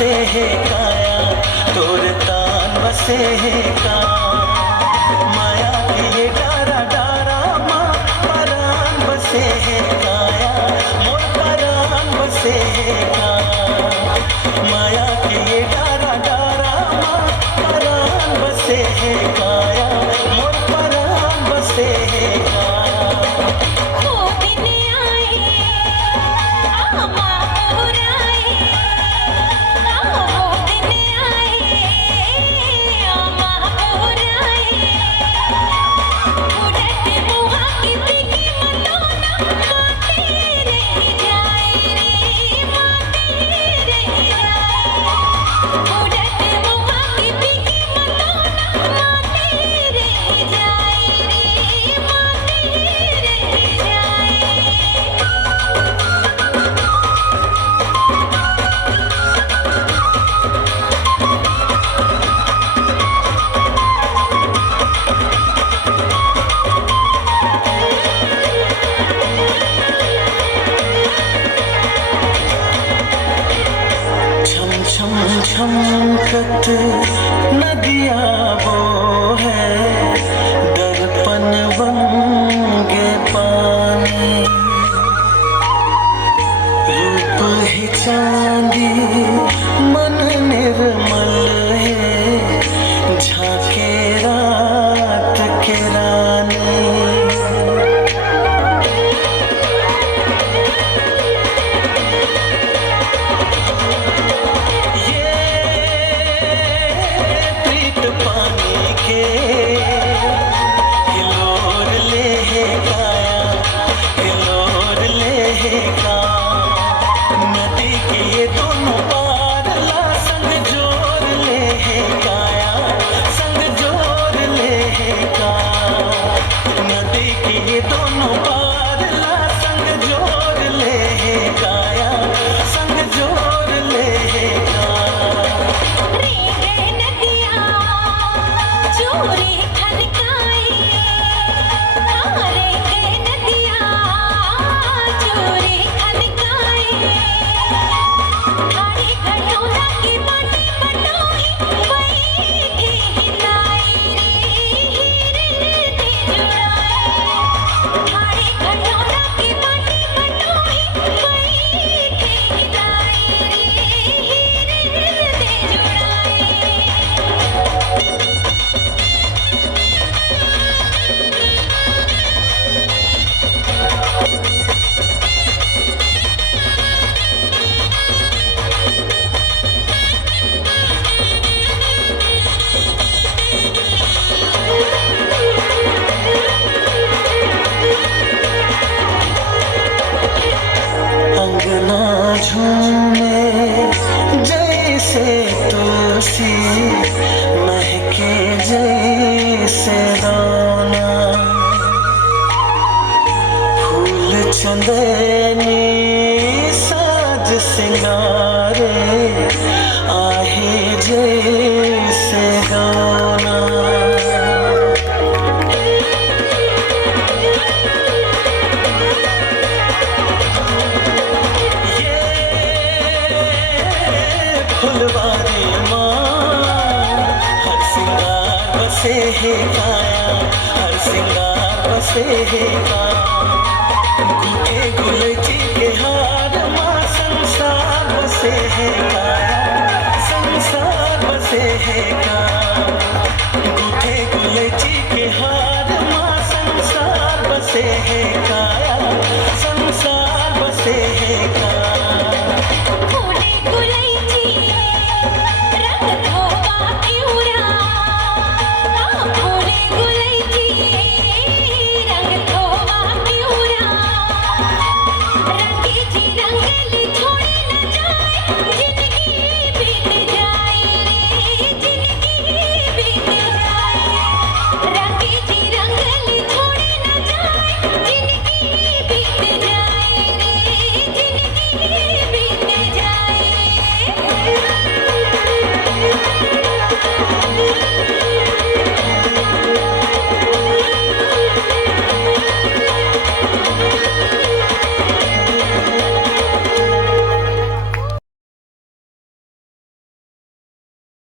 बसे है काया तोर तान बसे है का माया के ये डारा डारा माँ परान बसे है काया मोर परान बसे है का माया के ये डारा डारा माँ परान बसे है काया मोर परान बसे है काया छमछमकत नदिया वो है दर्पण बन पानी रूप ही चांदी मन निर्मल है झांके रात के रानी नदी के ये दोनों पार ला संग जोड़ ले है काया संग जोड़ ले है का नदी के ये दोनों पार ला संग जोड़ ले है काया संग जोड़ ले है का रे गए नदिया चोरी खनकाए रे गए नदिया चोरी अंगना झूमे जैसे तुलसी महके जैसे दाना फूल चंदनी साज सिंगारे आहे जैसे गाना फुलवारी माँ हर सिंगार बसे है काया हर सिंगार बसे है का गुटे गुलची के हार माँ संसार बसे है काया संसार बसे है का गुटे गुलची के हार माँ संसार बसे है काया संसार बसे है का